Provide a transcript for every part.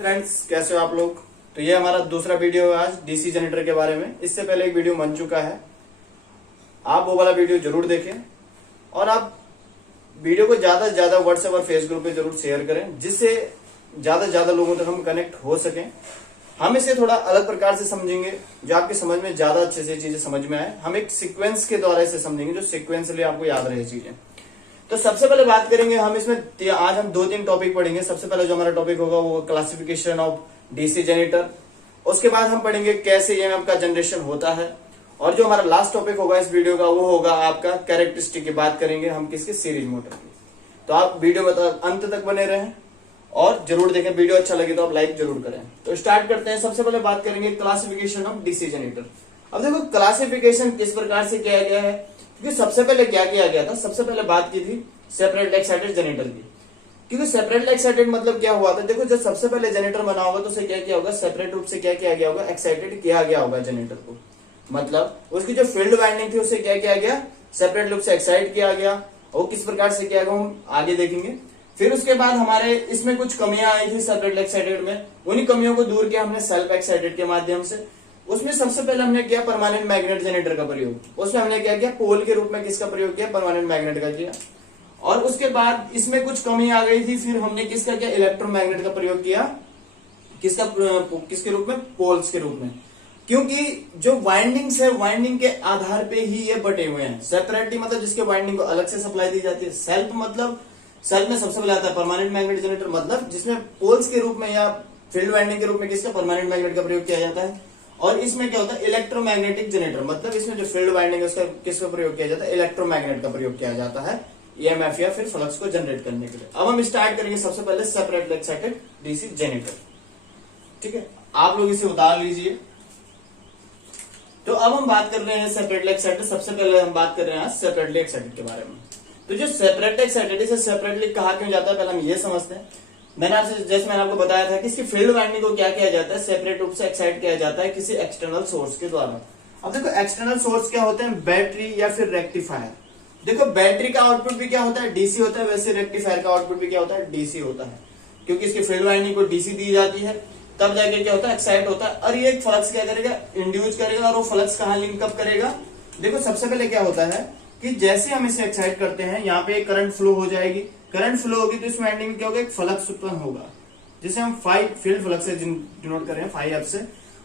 Friends, कैसे हो आप लोग। तो ये हमारा दूसरा वीडियो है आज डीसी जनरेटर के बारे में। इससे पहले एक वीडियो बन चुका है, आप वो वाला वीडियो जरूर देखें और आप वीडियो को ज्यादा से ज्यादा व्हाट्सएप और फेसबुक पे जरूर शेयर करें, जिससे ज्यादा से ज्यादा लोगों तक हम कनेक्ट हो सकें। हम इसे थोड़ा अलग प्रकार से समझेंगे जो आपके समझ में ज्यादा अच्छे से चीजें समझ में आए। हम एक सीक्वेंस के द्वारा इसे समझेंगे जो सीक्वेंसली आपको याद रहे चीजें। तो सबसे पहले बात करेंगे हम इसमें, आज हम 2-3 टॉपिक पढ़ेंगे। सबसे पहले जो हमारा टॉपिक होगा वो क्लासिफिकेशन ऑफ डीसी जनरेटर। उसके बाद हम पढ़ेंगे कैसे ईएमएफ का जनरेशन होता है। और जो हमारा लास्ट टॉपिक होगा इस वीडियो का वो होगा आपका कैरेक्टरिस्टिक की बात करेंगे हम किसकी, सीरीज मोटर की। तो आप वीडियो में अंत तक बने रहें और जरूर देखें। वीडियो अच्छा लगे तो आप लाइक जरूर करें। तो स्टार्ट करते हैं। सबसे पहले बात करेंगे क्लासिफिकेशन ऑफ डीसी जनरेटर। अब देखो क्लासिफिकेशन किस प्रकार से किया गया है, क्योंकि सबसे पहले क्या किया गया था, सबसे पहले बात की थी सेपरेटली एक्साइटेड जनरेटर की। क्योंकि सेपरेटली एक्साइटेड मतलब क्या हुआ था, देखो जब सबसे पहले जनरेटर बना होगा तो उसे क्या किया होगा, सेपरेट रूप से क्या किया गया होगा, एक्साइटेड किया गया होगा जनरेटर को। मतलब उसकी जो फील्ड वाइंडिंग थी उसे क्या किया गया, सेपरेट रूप से एक्साइट किया गया। और किस प्रकार से किया गया हम आगे देखेंगे। फिर उसके बाद हमारे इसमें कुछ कमियां आई थी सेपरेटली एक्साइटेड में। उन्हीं कमियों को दूर किया हमने सेल्फ एक्साइटेड के माध्यम से। उसमें सबसे पहले हमने किया परमानेंट मैग्नेट जनरेटर का प्रयोग। उसमें हमने क्या किया, पोल के रूप में किसका प्रयोग किया, परमानेंट मैग्नेट का किया। और उसके बाद इसमें कुछ कमी आ गई थी, फिर हमने किसका किया, इलेक्ट्रोमैग्नेट का प्रयोग किया। किसके रूप में, पोल्स के रूप में। क्योंकि जो वाइंडिंग्स है वाइंडिंग के आधार पे ही ये बटे हुए हैं। सेपरेटली मतलब जिसके वाइंडिंग को अलग से सप्लाई दी जाती है। सेल्फ मतलब सेल्फ में सबसे पहले आता है परमानेंट मैग्नेट जनरेटर, मतलब जिसमें पोल्स के रूप में या फील्ड वाइंडिंग के रूप में किसका, परमानेंट मैग्नेट का प्रयोग किया जाता है। और इसमें क्या होता है, इलेक्ट्रोमैग्नेटिक जनरेटर, मतलब इसमें जो फील्ड वाइंडिंग है उसका किसका प्रयोग किया जाता है, इलेक्ट्रोमैग्नेट का प्रयोग किया जाता है ईएमएफ या फिर फ्लक्स को जनरेट करने के लिए। अब हम स्टार्ट करेंगे सबसे पहले सेपरेटली एक्साइटेड डीसी जनरेटर। ठीक है, आप लोग इसे उतार लीजिए। तो अब हम बात कर रहे हैं सेपरेटली एक्साइटेड। सबसे पहले हम बात कर रहे हैं सेपरेटली एक्साइटेड के बारे में। तो जो सेपरेटली एक्साइटेड इसे सेपरेटली कहा क्यों जाता है, पहले हम ये समझते हैं। मैंने आपको बताया था कि इसकी फील्ड वाइंडिंग को क्या किया जाता है, सेपरेट रूप से एक्साइट किया जाता है किसी एक्सटर्नल सोर्स के द्वारा। अब देखो एक्सटर्नल सोर्स क्या होते हैं, बैटरी या फिर रेक्टिफायर। देखो बैटरी का आउटपुट भी क्या होता है, डीसी होता है, वैसे रेक्टिफायर का आउटपुट भी क्या होता है, डीसी होता है। क्योंकि इसकी फील्ड वाइंडिंग को डीसी दी जाती है, तब जाके क्या होता है, एक्साइट होता है। और ये फ्लक्स क्या करेगा, इंड्यूस करेगा। और वो फ्लक्स कहाँ लिंकअप करेगा, देखो सबसे पहले क्या होता है कि जैसे हम इसे एक्साइट करते हैं यहाँ पे करंट फ्लो हो जाएगी। करंट फ्लो होगी तो इस वाइंडिंग में क्या होगा, एक फ्लक्स उत्पन्न होगा, जिसे हम फील्ड फ्लक्स से डिनोट कर रहे हैं, फाइव से।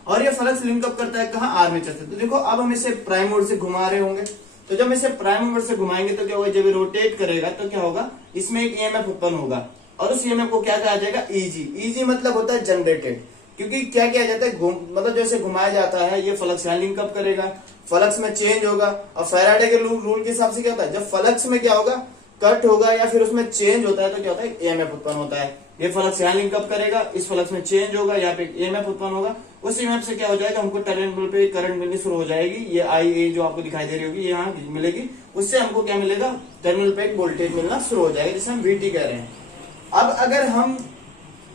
और ये फ्लक्स लिंकअप करता है कहाँ, आर्मेचर से। तो देखो अब हम इसे प्राइम मोड से घुमा रहे होंगे, तो जब इसे प्राइम मूवर से घुमाएंगे तो क्या होगा, जब ये रोटेट करेगा तो क्या होगा, इसमें एक ईएमएफ उत्पन्न होगा। और उस ईएमएफ को क्या कहा जाएगा, ईजी। ईजी मतलब होता है जनरेटेड। क्योंकि क्या किया जाता है, मतलब जैसे घुमाया जाता है ये फ्लक्स यहाँ लिंकअप करेगा, फ्लक्स में चेंज होगा। और फैराडे के रूल के हिसाब से क्या होता है, जब फ्लक्स में क्या होगा, कट होगा या फिर उसमें चेंज होता है तो क्या होता है, ईएमएफ उत्पन्न होता है। ये फ्लक्स यहाँ लिंकअप करेगा, इस फ्लक्स में चेंज होगा, यहाँ पे ईएमएफ उत्पन्न होगा। उस ईएमएफ से क्या हो जाएगा, हमको टर्मिनल पे करंट मिलनी शुरू हो जाएगी। ये आई जो आपको दिखाई दे रही होगी यहाँ मिलेगी, उससे हमको क्या मिलेगा, टर्मिनल पे एक वोल्टेज मिलना शुरू हो जाएगा, जिसे हम वीटी कह रहे हैं।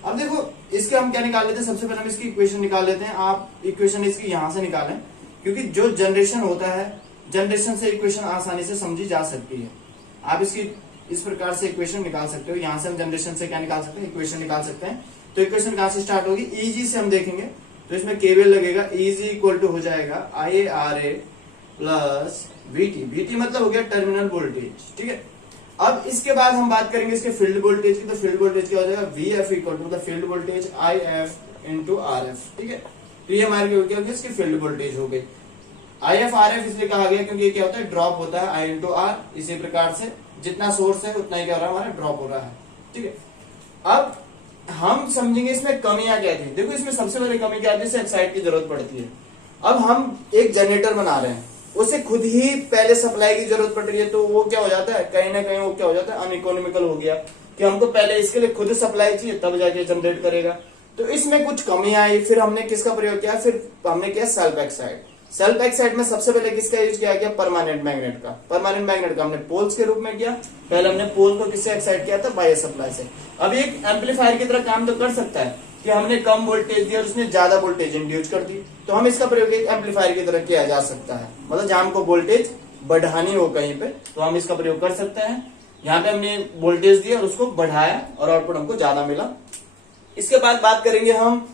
अब देखो इसके हम क्या निकाल लेते हैं, सबसे पहले हम इसकी इक्वेशन निकाल लेते हैं। आप इक्वेशन इसकी यहां से निकालें, क्योंकि जो जनरेशन होता है, जनरेशन से इक्वेशन आसानी से समझी जा सकती है। आप इसकी इस प्रकार से इक्वेशन निकाल सकते हो। यहां से हम जनरेशन से क्या निकाल सकते हैं, इक्वेशन निकाल सकते हैं। तो इक्वेशन कहां से स्टार्ट होगी, ईजी से हम देखेंगे। तो इसमें केवीएल लगेगा, ईजी इक्वल टू हो जाएगा IaRa प्लस VT। VT मतलब हो गया टर्मिनल वोल्टेज। ठीक है, अब इसके बाद हम बात करेंगे इसके फील्ड वोल्टेज की। तो फील्ड वोल्टेज क्या हो जाएगा, VF equal to the field voltage IF into RF। ठीक है, तो ये हमारे क्या हो गया, इसकी फील्ड वोल्टेज हो गई। IF RF इसलिए कहा गया क्योंकि ये क्या होता है, ड्रॉप होता है I इंटू R। इसी प्रकार से जितना सोर्स है उतना ही क्या हो रहा है, हमारा ड्रॉप हो रहा है। ठीक है, अब हम समझेंगे इसमें कमियां क्या थी। देखो इसमें सबसे बड़ी कमी क्या थी, इसे एक्साइट की जरूरत पड़ती है। अब हम एक जनरेटर बना रहे हैं, उसे खुद ही पहले सप्लाई की जरूरत पड़ रही है, तो वो क्या हो जाता है, कहीं ना कहीं वो क्या हो जाता है, अनइकोनॉमिकल हो गया कि हमको पहले इसके लिए खुद सप्लाई चाहिए तब जाके जनरेट करेगा। तो इसमें कुछ कमी आई। फिर हमने किसका प्रयोग किया, फिर हमने किया सेल्फ एक्साइट। सेल्फ एक्साइट में सबसे पहले किसका यूज किया गया, परमानेंट मैग्नेट का। परमानेंट मैग्नेट का हमने पोल्स के रूप में किया। पहले हमने पोल को किससे एक्साइट किया था, बाह्य सप्लाई से। अब एक एम्पलीफायर की तरह काम तो कर सकता है कि हमने कम वोल्टेज दिया और उसने ज्यादा वोल्टेज इंड्यूस कर दी, तो हम इसका प्रयोग एक एम्पलीफायर की तरह किया जा सकता है। मतलब जहां हमको वोल्टेज बढ़ानी हो कहीं पे, तो हम इसका प्रयोग कर सकते हैं। यहाँ पे हमने वोल्टेज दिया और उसको बढ़ाया और आउटपुट हमको ज्यादा मिला। इसके बाद बात करेंगे हम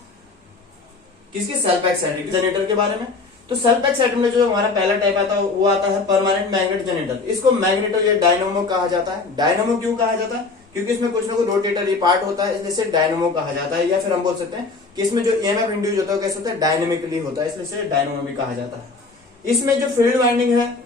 किसकी, सेल्फ एक्साइटेड जनरेटर के बारे में। तो सेल्फ एक्साइटेड में जो हमारा पहला टाइप आता है वो आता है परमानेंट मैग्नेट जनरेटर। इसको मैग्नेटो या डायनोमो कहा जाता है। डायनोमो क्यों कहा जाता है, क्योंकि इसमें कुछ ना कुछ रोटेटरी पार्ट होता है, इसलिए इसे डायनोमो कहा जाता है। या फिर हम बोल सकते हैं कि इसमें जो ईएमएफ इंड्यूस होता है कैसे होता है, डायनेमिकली होता है, इसलिए इसे डायनोमो भी कहा जाता है। इसमें जो फील्ड वाइंडिंग है,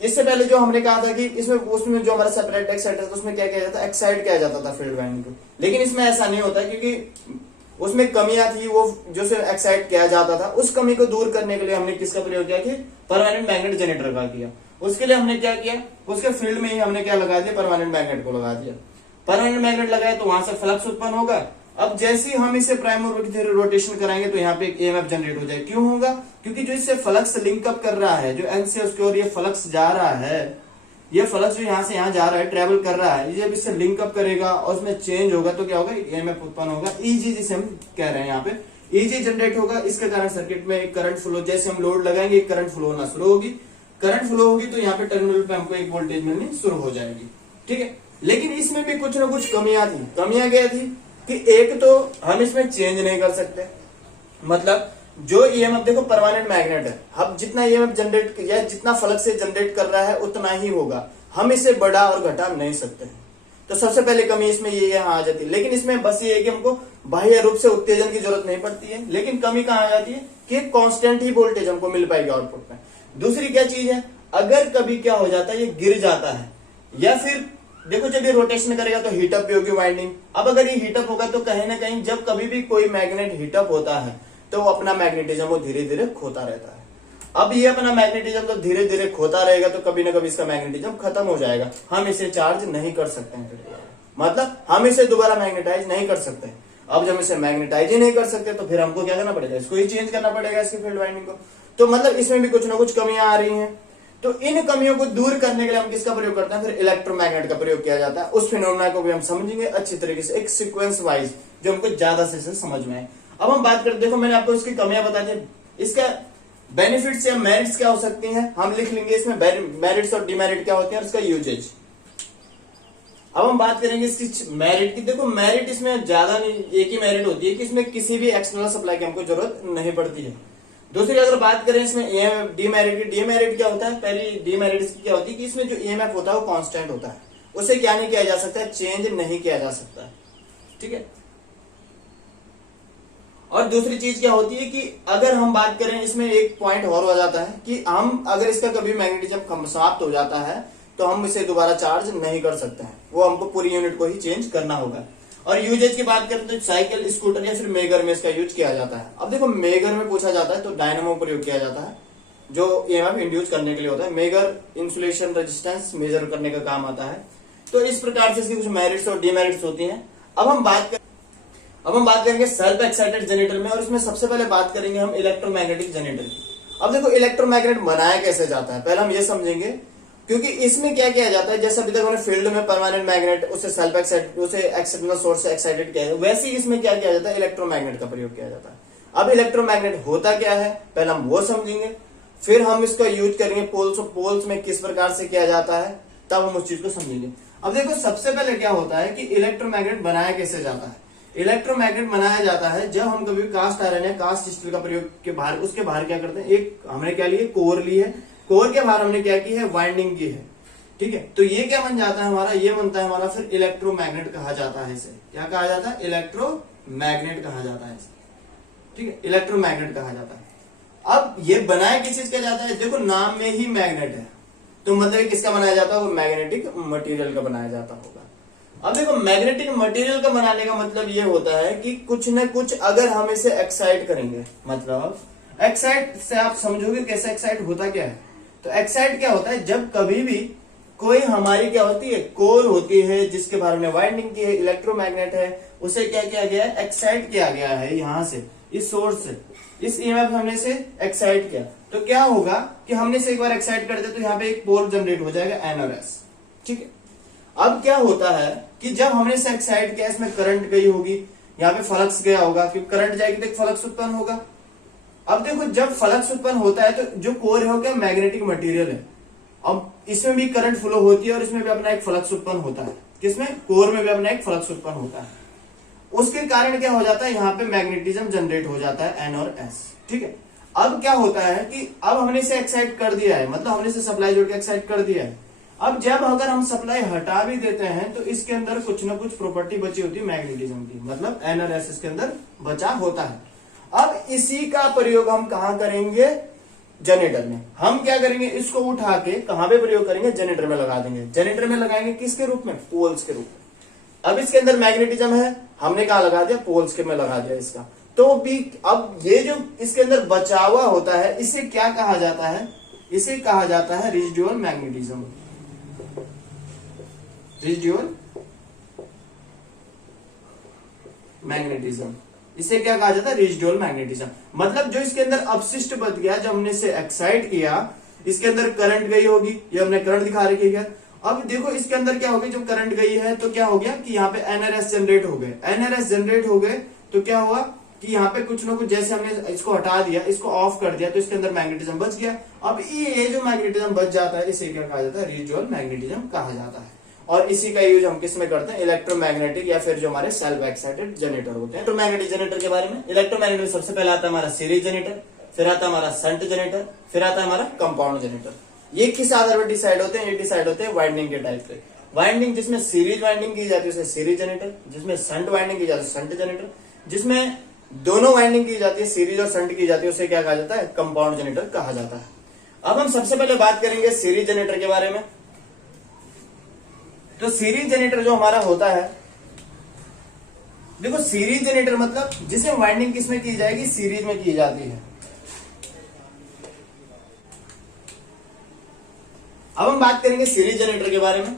इससे पहले जो हमने कहा था कि इसमें उसमें जो हमारा सेपरेट एक्साइटर था उसमें क्या किया जाता है, एक्साइट किया जाता था फील्ड वाइंडिंग को। लेकिन इसमें ऐसा नहीं होता, क्योंकि उसमें कमियां थी, वो जो से एक्साइट किया जाता था, उस कमी को दूर करने के लिए हमने किसका प्रयोग किया कि परमानेंट मैग्नेट जनरेटर का किया। उसके लिए हमने क्या किया, उसके फील्ड में ही हमने क्या लगा दिया, परमानेंट मैग्नेट को लगा दिया। परमानेंट मैग्नेट लगाया तो वहां से फ्लक्स उत्पन्न होगा। अब जैसे ही हम इसे प्राइम मूवर की थ्योरी रोटेशन कराएंगे तो यहाँ पे एक ईएमएफ जनरेट हो जाए। क्यों होगा, क्योंकि जो इससे फ्लक्स लिंकअप कर रहा है, जो एन से उसकी ओर ये फ्लक्स जा रहा है, ये फ्लक्स जो यहाँ से यहाँ जा रहा है, ट्रेवल कर रहा है, ये जब इससे लिंकअप करेगा और उसमें चेंज होगा तो क्या होगा, ईएमएफ उत्पन्न होगा। ईजी जिसे हम कह रहे हैं यहाँ पे ईजी जनरेट होगा। इसके कारण सर्किट में एक करंट फ्लो, जैसे हम लोड लगाएंगे एक करंट फ्लो होना शुरू होगी। करंट फ्लो होगी तो यहाँ पे टर्मिनल पे हमको एक वोल्टेज मिलनी शुरू हो जाएगी। ठीक है, लेकिन इसमें भी कुछ ना कुछ कमियां थी। कमियां क्या थी कि एक तो हम इसमें चेंज नहीं कर सकते, मतलब जो ईएमएफ देखो परमानेंट मैग्नेट है, अब जितना ईएमएफ जनरेट या जितना फ्लक्स से जनरेट कर रहा है उतना ही होगा, हम इसे बढ़ा और घटा नहीं सकते हैं। तो सबसे पहले कमी इसमें ये यहाँ आ जाती है। लेकिन इसमें बस ये है कि हमको बाह्य रूप से उत्तेजन की जरूरत नहीं पड़ती है। लेकिन कमी कहाँ आ जाती है कि कांस्टेंट ही वोल्टेज हमको मिल पाएगी आउटपुट में। दूसरी क्या चीज है, अगर कभी क्या हो जाता है, ये गिर जाता है या फिर देखो जब ये रोटेशन करेगा तो हीटअप भी होगी वाइंडिंग। अब अगर ये हीटअप होगा तो कहीं ना कहीं जब कभी भी कोई मैग्नेट हीटअप होता है तो वो अपना मैग्नेटिज्म वो धीरे धीरे खोता रहता है। अब ये अपना मैग्नेटिज्म तो धीरे धीरे खोता रहेगा तो कभी ना कभी इसका मैग्नेटिज्म खत्म हो जाएगा, हम इसे चार्ज नहीं कर सकते हैं, मतलब हम इसे दोबारा मैग्नेटाइज नहीं कर सकते। अब जब इसे मैग्नेटाइज ही नहीं कर सकते तो फिर हमको क्या करना पड़ेगा, इसको ही चेंज करना पड़ेगा, इसकी फील्ड वाइंडिंग को। तो मतलब इसमें भी कुछ ना कुछ कमियां आ रही हैं। तो इन कमियों को दूर करने के लिए हम किसका प्रयोग करते हैं, फिर इलेक्ट्रोमैग्नेट का प्रयोग किया जाता है। उस फिनोमेना को भी हम समझेंगे अच्छी तरीके से, एक सीक्वेंस वाइज जो हमको ज्यादा से समझ में आए। अब हम बात करते, देखो मैंने आपको इसकी कमियां बता दी, इसका बेनिफिट्स या मेरिट्स क्या हो सकती हैं, हम लिख लेंगे इसमें मेरिट्स और डिमेरिट क्या होते हैं और इसका यूजेज। अब हम बात करेंगे इसकी मेरिट की। देखो मेरिट इसमें ज्यादा नहीं, एक ही मेरिट होती है कि इसमें किसी भी एक्सटर्नल सप्लाई की हमको जरूरत नहीं पड़ती है। दूसरी अगर बात करें इसमें डीमेरिट की, डीमेरिट क्या होता है, पहली डीमेरिट क्या होती है कि इसमें जो ईएमएफ होता है वो कांस्टेंट होता है, उसे क्या नहीं किया जा सकता है, चेंज नहीं किया जा सकता है। ठीक है, और दूसरी चीज क्या होती है कि अगर हम बात करें इसमें एक पॉइंट और हो जाता है कि हम अगर इसका कभी मैग्नेटिज्म समाप्त हो जाता है तो हम इसे दोबारा चार्ज नहीं कर सकते हैं, वो हमको पूरी यूनिट को ही चेंज करना होगा। और यूजेज की बात करें तो साइकिल, स्कूटर या फिर मेगर में इसका यूज किया जाता है। अब देखो मेगर में पूछा जाता है तो डायनामो प्रयोग किया जाता है जो ईएमएफ इंड्यूस करने के लिए होता है। मेगर इंसुलेशन रेजिस्टेंस मेजर करने का काम आता है। तो इस प्रकार से इसकी कुछ मेरिट्स और डिमेरिट्स होती हैं। अब हम बात करेंगे सेल्फ एक्साइटेड जनरेटर में, और इसमें सबसे पहले बात करेंगे हम इलेक्ट्रोमैग्नेटिक जनरेटर की। अब देखो इलेक्ट्रोमैग्नेट बनाया कैसे जाता है, पहले हम ये समझेंगे, क्योंकि इसमें क्या किया जाता है, जैसे अभी तक हमने फील्ड में परमानेंट मैग्नेट उसे सेल्फ एक्साइटेड, उसे एक्सटर्नल सोर्स से एक्साइटेड किया है, वैसे ही इसमें क्या किया जाता है, इलेक्ट्रोमैग्नेट का प्रयोग किया जाता है। अब इलेक्ट्रोमैग्नेट होता क्या है पहले हम वो समझेंगे, फिर हम इसका यूज करेंगे पोल्स में किस प्रकार से किया जाता है, तब हम उस चीज को समझेंगे। अब देखो सबसे पहले क्या होता है कि इलेक्ट्रोमैग्नेट बनाया कैसे जाता है। इलेक्ट्रोमैग्नेट बनाया जाता है जब हम कभी कास्ट आयरन या कास्ट स्टील का प्रयोग के बाहर, उसके बाहर क्या करते हैं, एक हमने क्या लिए, कोर ली है, कोर के बाहर हमने क्या की है, वाइंडिंग की है। ठीक है, तो ये क्या बन जाता है हमारा, ये बनता है हमारा फिर इलेक्ट्रोमैग्नेट कहा जाता है। इसे क्या कहा जाता है, इलेक्ट्रोमैग्नेट कहा जाता है इसे। ठीक है, इलेक्ट्रोमैग्नेट कहा जाता है। अब ये बनाया किस चीज का जाता है, देखो नाम में ही मैग्नेट है तो मतलब किसका बनाया जाता है, वो मैग्नेटिक मटेरियल का बनाया जाता होगा। अब देखो मैग्नेटिक मटेरियल का बनाने का मतलब ये होता है कि कुछ न कुछ अगर हम इसे एक्साइट करेंगे, मतलब एक्साइट से आप समझोगे कैसे एक्साइट होता क्या है। तो एक्साइट क्या होता है, जब कभी भी कोई हमारी क्या होती है, कोर होती है जिसके बारे में वाइंडिंग की है, इलेक्ट्रोमैग्नेट है, उसे क्या किया गया है, एक्साइट किया गया है यहां से, इस सोर्स से, इस ईएमएफ हमने से एक्साइट किया, तो क्या होगा कि हमने से एक बार एक्साइट कर दिया तो यहाँ पे एक पोल जनरेट हो जाएगा एन और एस। ठीक है, अब क्या होता है कि जब हमने से एक्साइट किया, इसमें करंट गई होगी, यहाँ पे फ्लक्स गया होगा, क्योंकि करंट जाएगी तो एक फ्लक्स उत्पन्न होगा। अब देखो जब फ्लक्स उत्पन्न होता है तो जो कोर है वो क्या, मैग्नेटिक मटेरियल है। अब इसमें भी करंट फ्लो होती है और इसमें भी अपना एक फ्लक्स उत्पन्न होता है, किसमें, कोर में भी अपना एक फ्लक्स उत्पन्न होता है। उसके कारण क्या हो जाता है, यहाँ पे मैग्नेटिज्म जनरेट हो जाता है N और S। ठीक है, अब क्या होता है कि अब हमने इसे एक्साइट कर दिया है, मतलब हमने इसे सप्लाई जोड़ के एक्साइट कर दिया है। अब जब अगर हम सप्लाई हटा भी देते हैं तो इसके अंदर कुछ ना कुछ प्रॉपर्टी बची होती है मैग्नेटिज्म की, मतलब N और S इसके अंदर बचा होता है। अब इसी का प्रयोग हम कहां करेंगे, जनरेटर में। हम क्या करेंगे, इसको उठा के कहां पे प्रयोग करेंगे, जनरेटर में लगा देंगे। जनरेटर में लगाएंगे किसके रूप में, पोल्स के रूप में। अब इसके अंदर मैग्नेटिज्म है, हमने कहा लगा दिया, पोल्स के में लगा दिया इसका। तो भी अब ये जो इसके अंदर बचा हुआ होता है इसे क्या कहा जाता है, इसे कहा जाता है रेजिडुअल मैग्नेटिज्म। रेजिडुअल मैग्नेटिज्म, इसे क्या कहा जाता है, रेजिडुअल मैग्नेटिज्म। मतलब जो इसके अंदर अपशिष्ट बच गया, जब हमने इसे एक्साइट किया, इसके अंदर करंट गई होगी, ये हमने करंट दिखा रखी है। अब देखो इसके अंदर क्या हो गया, जो करंट गई है तो क्या हो गया कि यहाँ पे एनआरएस जनरेट हो गए। एनआरएस जनरेट हो गए तो क्या हुआ कि यहाँ पे कुछ ना कुछ, जैसे हमने इसको हटा दिया, इसको ऑफ कर दिया, तो इसके अंदर मैग्नेटिज्म बच गया। अब ये जो मैग्नेटिज्म बच जाता है इसे क्या कहा जाता है, रेजिडुअल मैग्नेटिज्म कहा जाता है। और इसी का यूज हम किस में करते हैं, इलेक्ट्रोमैग्नेटिक या फिर जो हमारे सेल्फ एक्साइटेड जनरेटर होते हैं। इलेक्ट्रोमैग्नेटिक जनरेटर के बारे में, इलेक्ट्रोमैग्नेटिक सबसे पहले आता है हमारा सीरीज जनरेटर, फिर आता है हमारा शंट जनरेटर, फिर आता है हमारा कंपाउंड जनरेटर। ये किस आधार पर डिसाइड होते हैं, ये डिसाइड होते हैं वाइंडिंग के टाइप पे। वाइंडिंग जिसमें सीरीज वाइंडिंग की जाती है उसे सीरीज जनरेटर, जिसमें शंट वाइंडिंग की जाती है शंट जनरेटर, जिसमें दोनों वाइंडिंग की जाती है, सीरीज और शंट की जाती है, उसे क्या कहा जाता है, कंपाउंड जनरेटर कहा जाता है। अब हम सबसे पहले बात करेंगे सीरीज जनरेटर के बारे में। तो सीरीज जनरेटर जो हमारा होता है, देखो सीरीज जनरेटर मतलब जिसमें वाइंडिंग किसमें की जाएगी, सीरीज में की जाती है। अब हम बात करेंगे सीरीज जनरेटर के बारे में।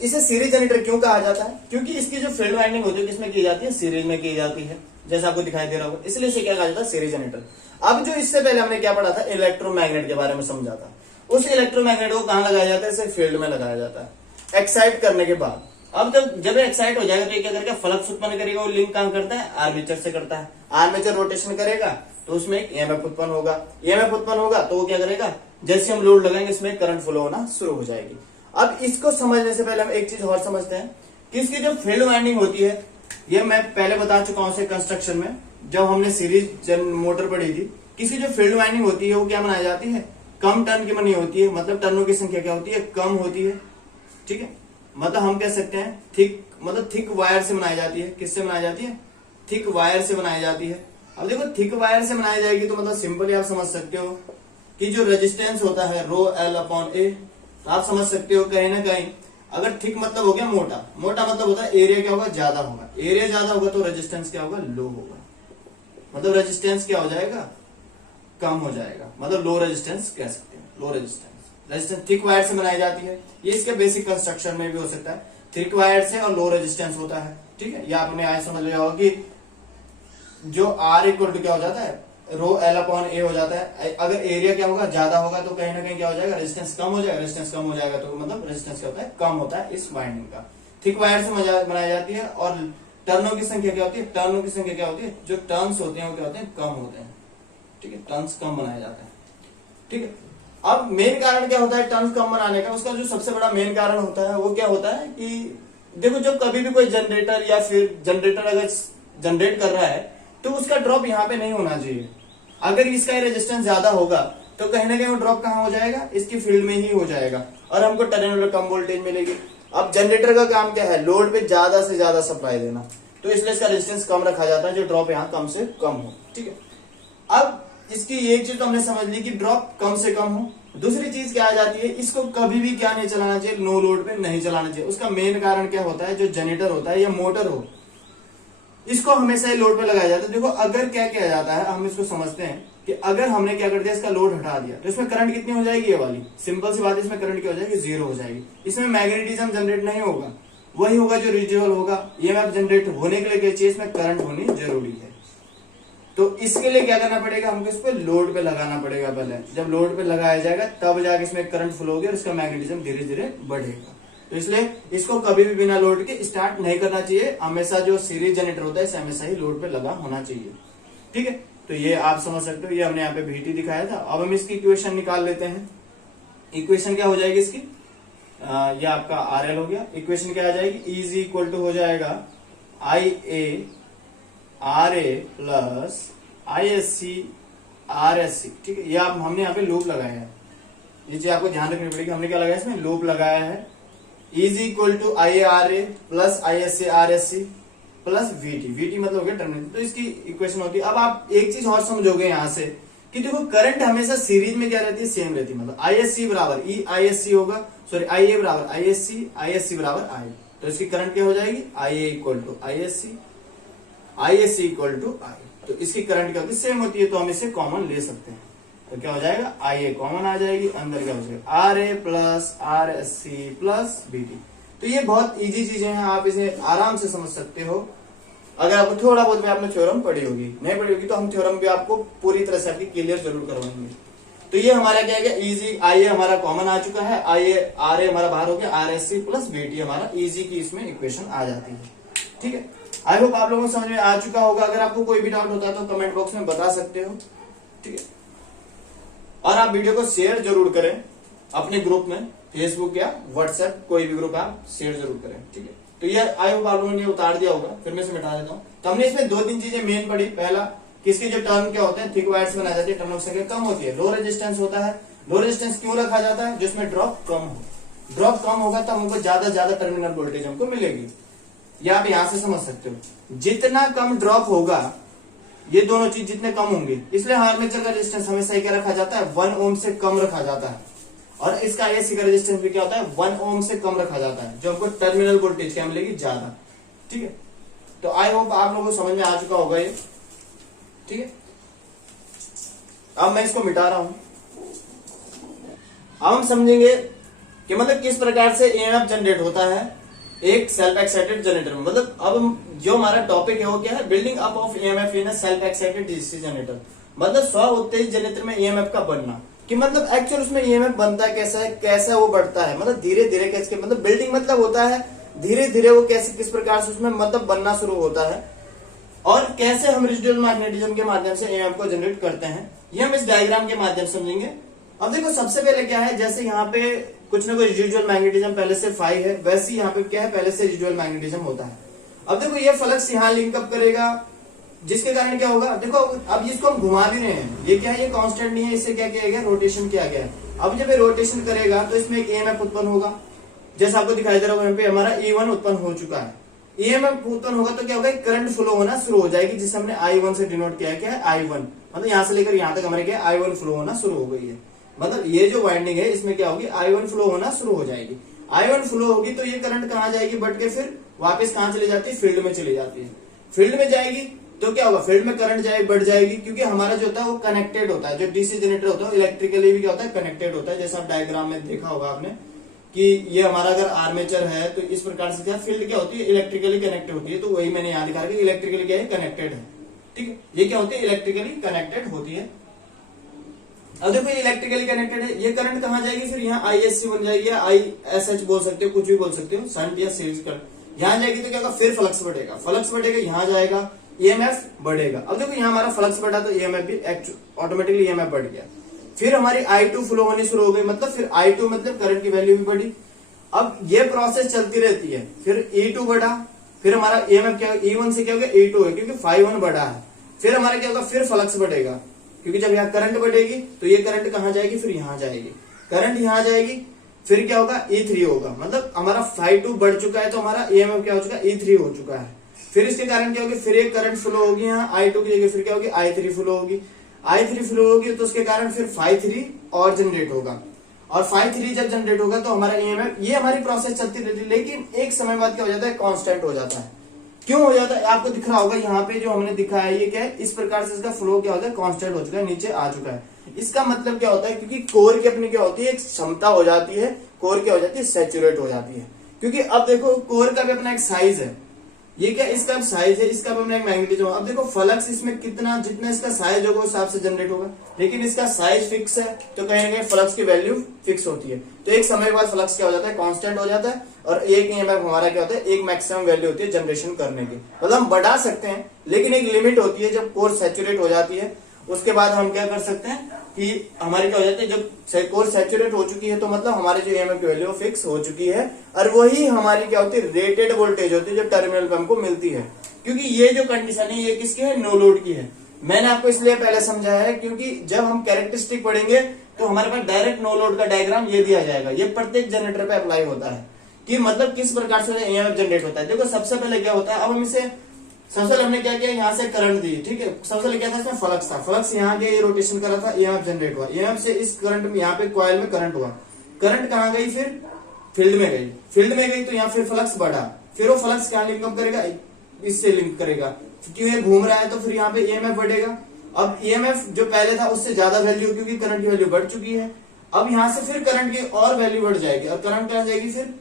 इसे सीरीज जनरेटर क्यों कहा जाता है, क्योंकि इसकी जो फील्ड वाइंडिंग होती है किसमें की जाती है, सीरीज में की जाती है, जैसा आपको दिखाई दे रहा होगा, इसलिए इसे क्या कहा जाता है, सीरीज जनरेटर। अब जो इससे पहले हमने क्या पढ़ा था, इलेक्ट्रोमैग्नेट के बारे में समझा था। उस इलेक्ट्रोमैग्नेट को कहां लगाया जाता है, इसे फील्ड में लगाया जाता है एक्साइट करने के बाद। अब जब एक्साइट हो जाएगा तो ये क्या करेगा, फ्लक्स उत्पन्न करेगा। वो लिंक कहां करता है, आर्मेचर से करता है। आर्मेचर रोटेशन करेगा तो उसमें एक ईएमएफ उत्पन्न होगा। ईएमएफ उत्पन्न होगा तो वो क्या करेगा, जैसे हम लोड लगाएंगे इसमें करंट फ्लो होना शुरू हो जाएगी। अब इसको समझने से पहले हम एक चीज और समझते हैं कि इसकी जो फील्ड वाइंडिंग होती है, ये मैं पहले बता चुका हूं कंस्ट्रक्शन में, जब हमने सीरीज मोटर पढ़ी थी। किसी जो फील्ड वाइंडिंग होती है वो क्या बनाई जाती है, कम टर्न की बनी होती है, मतलब टर्नों की संख्या क्या होती है, कम होती है। ठीक है, मतलब हम कह सकते हैं थिक वायर से बनाई जाती है। किससे बनाई जाती है, थिक वायर से बनाई जाती है। अब देखो थिक वायर से बनाई जाएगी तो मतलब सिंपली आप समझ सकते हो कि जो रेजिस्टेंस होता है रो एल अपॉन ए, आप समझ सकते हो कहीं ना कहीं। अगर थिक मतलब हो गया मोटा, मोटा मतलब होता है एरिया क्या होगा, ज्यादा होगा। एरिया ज्यादा होगा तो रेजिस्टेंस क्या होगा, लो होगा। मतलब रेजिस्टेंस क्या हो जाएगा, कम हो जाएगा। मतलब लो रेजिस्टेंस कह सकते हैं, low resistance. Resistance thick wire से बनाई जाती है। ये इसके बेसिक कंस्ट्रक्शन में भी हो सकता है, थिक वायर से और लो रेजिस्टेंस होता है। ठीक है, ये आपने आज समझ लिया होगा कि जो आर इक्वल टू क्या हो जाता है, रो एल अपॉन ए हो जाता है। अगर एरिया क्या होगा, ज्यादा होगा तो कहीं ना कहीं क्या हो जाएगा, रेजिस्टेंस कम हो जाएगा। रेजिस्टेंस कम हो जाएगा तो मतलब रेजिस्टेंस क्या होता है, कम होता है इस वाइंडिंग का। थिक वायर से बनाई जाती है। और टर्नों की संख्या क्या होती है, टर्नों की संख्या क्या होती है, जो टर्न्स होते हैं वो क्या होते हैं, कम होते हैं। ठीक है, टर्न्स कम बनाया जाता है। ठीक है, अब मेन कारण क्या होता है टर्न्स कम बनाने का, उसका जो सबसे बड़ा मेन कारण होता है वो क्या होता है कि देखो जब कभी भी कोई जनरेटर या फिर जनरेटर अगर जनरेट कर रहा है तो उसका ड्रॉप यहाँ पे नहीं होना चाहिए। अगर इसका रेजिस्टेंस ज्यादा होगा तो कहीं ना कहीं वो ड्रॉप कहाँ हो जाएगा, इसकी फील्ड में ही हो जाएगा और हमको टर्मिनल कम वोल्टेज मिलेगी। अब जनरेटर का काम क्या है, लोड पे ज्यादा से ज्यादा सप्लाई देना, तो इसलिए इसका रेजिस्टेंस कम रखा जाता है जो ड्रॉप यहाँ कम से कम हो। ठीक है, अब इसकी एक चीज तो हमने समझ ली कि ड्रॉप कम से कम हो। दूसरी चीज क्या आ जाती है, इसको कभी भी क्या नहीं चलाना चाहिए, नो लोड पे नहीं चलाना चाहिए। उसका मेन कारण क्या होता है, जो जनरेटर होता है या मोटर हो, इसको हमेशा ही लोड पे लगाया जाता है। देखो अगर क्या किया जाता है, हम इसको समझते हैं कि अगर हमने क्या कर दिया, इसका लोड हटा दिया तो इसमें करंट कितनी हो जाएगी, ये वाली सिंपल सी बात है, इसमें करंट क्या हो जाएगी, जीरो हो जाएगी। इसमें मैग्नेटिज्म जनरेट नहीं होगा, वही होगा जो रेजिडुअल होगा। ईएमएफ जनरेट होने के लिए क्या चाहिए, इसमें करंट होनी जरूरी है। तो इसके लिए क्या करना पड़ेगा, हमको इस पे लोड पे लगाना पड़ेगा। पहले जब लोड पे लगाया जाएगा तब जाके इसमें करंट फ्लो होगी और इसका मैग्नेटिज्म धीरे धीरे बढ़ेगा। तो इसलिए इसको कभी भी बिना लोड के स्टार्ट नहीं करना चाहिए। हमेशा जो सीरीज जनरेटर होता है इसे हमेशा ही लोड पे लगा होना चाहिए। ठीक है, तो ये आप समझ सकते हो। ये हमने यहाँ पे VT दिखाया था। अब हम इसकी इक्वेशन निकाल लेते हैं। इक्वेशन क्या हो जाएगी इसकी, ये आपका RL हो गया। इक्वेशन क्या आ जाएगी, इज इक्वल टू हो जाएगा IA R A plus I S C R S C, ठीक है। ये आप हमने यहाँ पे लूप लगाया है, ये चीज आपको ध्यान रखनी पड़ेगी। हमने क्या लगाया इसमें, लूप लगाया है। Is equal to I A R A plus I S C R S C plus VT, VT मतलब हो गया टर्मिनल, तो इसकी इक्वेशन होती है। अब आप एक चीज और समझोगे यहाँ से कि देखो करंट हमेशा सीरीज में क्या रहती है, सेम रहती है। मतलब आई एस सी बराबर ई आई एस सी होगा, सॉरी आई ए बराबर आई एस सी बराबर आई, तो इसकी करंट क्या हो जाएगी, I A equal to I S C equal to I, तो इसकी करंट क्या होती है, सेम होती है, तो हम इसे कॉमन ले सकते हैं। तो क्या हो जाएगा, आई ए कॉमन आ जाएगी, अंदर क्या हो जाएगा R A plus R S C plus B T. तो ये बहुत इजी चीजें हैं, आप इसे आराम से समझ सकते हो। अगर आपको थोड़ा बहुत भी आपने थ्योरम पढ़ी होगी, नहीं पढ़ी होगी तो हम थ्योरम भी आपको पूरी तरह से आपकी क्लियर जरूर करवाएंगे। तो ये हमारा क्या है, इजी आई ए हमारा कॉमन आ चुका है, आई ए आर ए हमारा बाहर हो गया, R S C plus B T हमारा इजी की इसमें इक्वेशन आ जाती है। ठीक है, आई होप आप लोगों को समझ में आ चुका होगा। अगर आपको कोई भी डाउट होता है तो कमेंट बॉक्स में बता सकते हो। ठीक है, और आप वीडियो को शेयर जरूर करें अपने ग्रुप में, फेसबुक या व्हाट्सएप कोई भी ग्रुप आप शेयर जरूर करें। ठीक है, तो ये आई होप आप लोगों ने उतार दिया होगा, फिर मैं इसे मिटा देता हूँ। तो हमने इसमें 2-3 चीजें मेन पढ़ी। पहला, किसके जो टर्म क्या होते हैं, थिक वायर्स बनाई जाती है, टर्न ऑफ सर्किट कम होती है, लो रेजिस्टेंस होता है। लो रेजिस्टेंस क्यों रखा जाता है, जिसमें ड्रॉप कम हो, ड्रॉप कम होगा तब हमको ज्यादा टर्मिनल वोल्टेज हमको मिलेगी। या आप यहां से समझ सकते हो, जितना कम ड्रॉप होगा, ये दोनों चीज जितने कम होंगे, इसलिए आर्मेचर का रेजिस्टेंस हमेशा क्या रखा जाता है, 1 ओम से कम रखा जाता है। और इसका एसी का रेजिस्टेंस भी क्या होता है, 1 ओम से कम रखा जाता है, जो हमको टर्मिनल वोल्टेज क्या मिलेगी, ज्यादा। ठीक है, तो आई होप आप लोगों को समझ में आ चुका होगा ये। ठीक है, अब मैं इसको मिटा रहा हूं। अब हम समझेंगे कि मतलब किस प्रकार से ईएमएफ जनरेट होता है एक सेल्फ एक्साइटेड जनरेटर में। मतलब अब जो हमारा टॉपिक है वो क्या है, building up of EMF in self excited DC generator. मतलब स्व उत्तेजित जनरेटर में ईएमएफ का बनना, कि मतलब एक्चुअल उसमें ईएमएफ बनता है कैसा है, कैसा वो बढ़ता है, मतलब धीरे धीरे कैसे, मतलब बिल्डिंग मतलब होता है धीरे धीरे वो कैसे किस प्रकार से उसमें मतलब बनना शुरू होता है, और कैसे हम रेजिडुअल मैग्नेटिज्म के माध्यम से ईएमएफ को जनरेट करते हैं, ये हम इस डायग्राम के माध्यम से समझेंगे। अब देखो सबसे पहले क्या है, जैसे यहाँ पे कुछ ना कुछ रेजिडुअल मैग्नेटिज्म पहले से फाई है, वैसे यहाँ पे क्या है, पहले से रेजिडुअल मैग्नेटिज्म होता है। अब देखो ये फ्लक्स यहाँ लिंकअप करेगा, जिसके कारण क्या होगा, देखो अब इसको हम घुमा भी रहे हैं, ये क्या है, ये कांस्टेंट नहीं है, इससे क्या किया गया, रोटेशन किया गया है। अब जब ये रोटेशन करेगा तो इसमें एक ईएमएफ उत्पन्न होगा, जैसे आपको दिखाई दे रहा है यहाँ पे हमारा E1 उत्पन्न हो चुका है। ईएमएफ उत्पन्न होगा तो क्या होगा, करंट फ्लो होना शुरू हो जाएगी, जिसे हमने I1 से डिनोट किया है, क्या है I1, मतलब यहाँ से लेकर यहाँ तक हमारे क्या I1 फ्लो होना शुरू हो गई है। मतलब ये जो वाइंडिंग है इसमें क्या होगी, I1 फ्लो होना शुरू हो जाएगी। I1 फ्लो होगी तो ये करंट कहाँ जाएगी, बढ़ के फिर वापस कहाँ चली जाती है, फील्ड में चली जाती है। फील्ड में जाएगी तो क्या होगा, फील्ड में करंट बढ़ जाएगी, क्योंकि हमारा जो होता है वो कनेक्टेड होता है, जो डीसी जनरेटर होता है इलेक्ट्रिकली भी क्या होता है, कनेक्टेड होता है। जैसा आप डायग्राम में देखा होगा आपने कि ये हमारा अगर आर्मेचर है तो इस प्रकार से क्या फील्ड क्या होती है, इलेक्ट्रिकली कनेक्टेड होती है। तो वही मैंने यहाँ दिखा, इलेक्ट्रिकली क्या है, कनेक्टेड है। ठीक है, ये क्या होती है, इलेक्ट्रिकली कनेक्टेड होती है। अब देखो ये इलेक्ट्रिकली कनेक्टेड है, ये करंट कहाँ जाएगी, फिर यहाँ ISC बन जाएगी, या ISH बोल सकते हो, कुछ भी बोल सकते हो, शंट या सीरीज करंट। यहाँ जाएगी तो क्या होगा, फिर फ्लक्स बढ़ेगा, फ्लक्स बढ़ेगा, यहाँ जाएगा, ईएमएफ बढ़ेगा। अब देखो यहाँ हमारा फ्लक्स बढ़ा तो ईएमएफ भी ऑटोमेटिकली ईएमएफ बढ़ गया। फिर हमारी I2 फ्लो होनी शुरू हो गई, मतलब फिर I2 मतलब करंट की वैल्यू भी बढ़ी। अब ये प्रोसेस चलती रहती है, फिर E2 बढ़ा, फिर हमारा ईएमएफ क्या, E1 से क्या होगा, E2 है, क्योंकि ∅1 बढ़ा है। फिर हमारा क्या होगा, फिर फ्लक्स बढ़ेगा, क्योंकि जब यहाँ करंट बढ़ेगी तो ये करंट कहाँ जाएगी, फिर यहाँ जाएगी, करंट यहाँ जाएगी, फिर क्या होगा, E3 होगा। मतलब हमारा ∅2 बढ़ चुका है तो हमारा ईएमएफ क्या हो चुका है, E3 हो चुका है। फिर इसके कारण क्या होगी, फिर एक करंट फ्लो होगी यहाँ I2 की जगह, फिर क्या होगी, I3 फ्लो होगी। I3 फ्लो होगी तो उसके कारण फिर ∅3 और जनरेट होगा, और ∅3 जब जनरेट होगा तो हमारा ईएमएफ, ये हमारी प्रोसेस चलती रहती है। लेकिन एक समय बाद क्या हो जाता है, कांस्टेंट हो जाता है। क्यों हो जाता है, आपको दिख रहा होगा यहाँ पे जो हमने दिखाया है, ये क्या है, इस प्रकार से इसका फ्लो क्या होता है, कांस्टेंट हो चुका है, नीचे आ चुका है। इसका मतलब क्या होता है, क्योंकि कोर की अपनी क्या होती है, एक क्षमता हो जाती है, कोर क्या हो जाती है, सैचुरेट हो जाती है। क्योंकि अब देखो कोर का भी अपना एक साइज है, ये क्या, इसका साइज है, इसका भी अपना एक मैग्नेटिज्म। अब देखो फ्लक्स इसमें कितना, जितना इसका साइज होगा उस हिसाब से जनरेट होगा, लेकिन इसका साइज फिक्स है तो कहीं ना कहीं फ्लक्स की वैल्यू फिक्स होती है। तो एक समय के बाद फ्लक्स क्या हो जाता है, कांस्टेंट हो जाता है, और एक ईएमएफ हमारा क्या होता है, एक मैक्सिमम वैल्यू होती है जनरेशन करने की। मतलब हम बढ़ा सकते हैं, लेकिन एक लिमिट होती है जब कोर सैचुरेट हो जाती है। उसके बाद हम क्या कर सकते हैं कि हमारी क्या हो जाती है, जब कोर सैचुरेट हो चुकी है तो मतलब हमारी जो ईएमएफ की वैल्यू फिक्स हो चुकी है, और वही हमारी क्या होती है, रेटेड वोल्टेज होती है जो टर्मिनल पे हमको मिलती है। क्योंकि ये जो कंडीशन है ये किसकी है, नो लोड की है। मैंने आपको इसलिए पहले समझाया है क्योंकि जब हम कैरेक्टरिस्टिक पढ़ेंगे तो हमारे पास डायरेक्ट नो लोड का डायग्राम ये दिया जाएगा। ये प्रत्येक जनरेटर पे अप्लाई होता है कि मतलब किस प्रकार से ईएमएफ जनरेट होता है। देखो सबसे पहले क्या होता है, अब हम इसे सबसे पहले हमने क्या किया, यहाँ से करंट दी, ठीक है। सबसे पहले क्या था, इसमें फ्लक्स था, फ्लक्स यहाँ के रोटेशन कर रहा था, ईएमएफ जनरेट हुआ, ईएमएफ से इस करंट में यहाँ पे कॉइल में करंट हुआ, करंट कहाँ गई, फिर फील्ड में गई, फील्ड में गई तो यहाँ फिर फ्लक्स बढ़ा, फिर वो फ्लक्स क्या लिंक अप करेगा, इससे लिंक करेगा, क्यों ये घूम रहा है तो फिर यहाँ पे ईएमएफ बढ़ेगा। अब ईएमएफ जो पहले था उससे ज्यादा वैल्यू, क्योंकि करंट की वैल्यू बढ़ चुकी है, अब यहाँ से फिर करंट की और वैल्यू बढ़ जाएगी, और करंट क्या जाएगी, फिर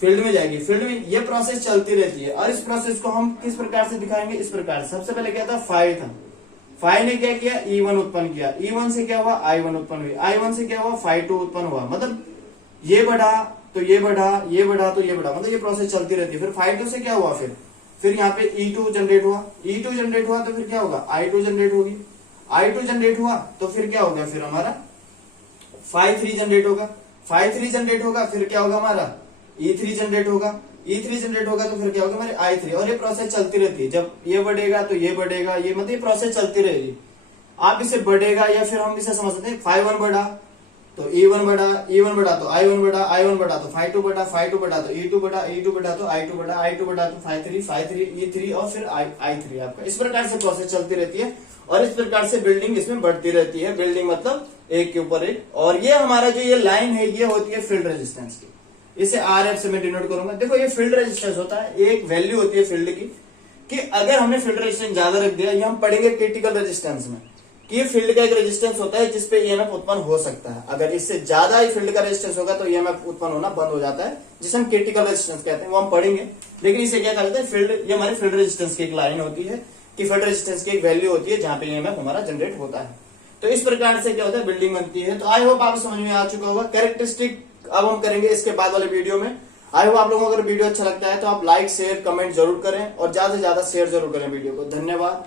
फील्ड में जाएगी, फील्ड में ये प्रोसेस चलती रहती है। और इस प्रोसेस को हम किस प्रकार से दिखाएंगे, इस प्रकार। सबसे पहले क्या था, फाई था, फाई ने क्या किया, E1 उत्पन्न किया, E1 से क्या हुआ, I1 उत्पन्न हुई, I1 से क्या हुआ, Phi2 उत्पन्न हुआ, मतलब ये बढ़ा तो ये बढ़ा, ये बढ़ा तो ये बढ़ा, मतलब ये प्रोसेस चलती रहती है। फिर Phi2 से क्या हुआ, फिर यहाँ पे E2 जनरेट हुआ, E2 जनरेट हुआ तो फिर क्या होगा, I2 जनरेट होगी, I2 जनरेट हुआ तो फिर क्या होगा, फिर हमारा Phi3 जनरेट होगा, Phi3 जनरेट होगा, फिर क्या होगा हमारा E3 जनरेट होगा, E3 जनरेट होगा तो फिर क्या होगा हमारे I3, और ये प्रोसेस चलती रहती है। जब ये बढ़ेगा तो ये बढ़ेगा, ये मतलब ये प्रोसेस चलती रहेगी। आप इसे बढ़ेगा या फिर हम इसे समझ सकते हैं, Phi1 बढ़ा तो E1 बढ़ा, E1 बढ़ा तो I1 बढ़ा, I1 बढ़ा तो Phi2 बढ़ा, Phi2 बढ़ा तो E2 बढ़ा, E2 बढ़ा तो I2 बढ़ा, I2 बढ़ा तो Phi3, Phi3 E3 और फिर I3 आपका। इस प्रकार से प्रोसेस चलती रहती है और इस प्रकार से बिल्डिंग इसमें बढ़ती रहती है। बिल्डिंग मतलब एक के ऊपर एक। और ये हमारा जो ये लाइन है ये होती है फील्ड रेजिस्टेंस की, इसे RF से मैं डिनोट करूंगा। देखो ये फील्ड रेजिस्टेंस होता है, एक वैल्यू होती है फील्ड की, कि अगर हमने फील्ड रेजिस्टेंस ज्यादा रख दिया, ये हम पढ़ेंगे क्रिटिकल रेजिस्टेंस में, कि ये फील्ड का एक रेजिस्टेंस होता है जिसपे ईएमएफ उत्पन्न हो सकता है। अगर इससे ज्यादा ही फील्ड का रेजिस्टेंस होगा तो ईएमएफ उत्पन्न होना बंद हो जाता है, जिसे हम क्रिटिकल रेजिस्टेंस कहते हैं, वो हम पढ़ेंगे। लेकिन इसे क्या कहते हैं, फील्ड, ये हमारे फील्ड रेजिस्टेंस की एक लाइन होती है कि फील्ड रेजिस्टेंस की एक वैल्यू होती है जहां पे ईएमएफ हमारा जनरेट होता है। तो इस प्रकार से क्या होता है, बिल्डिंग बनती है। तो आई होप आपको समझ में आ चुका होगा। कैरेक्टरिस्टिक अब हम करेंगे इसके बाद वाले वीडियो में। आई होप आप लोगों को अगर वीडियो अच्छा लगता है तो आप लाइक शेयर कमेंट जरूर करें और ज्यादा से ज्यादा शेयर जरूर करें वीडियो को। धन्यवाद।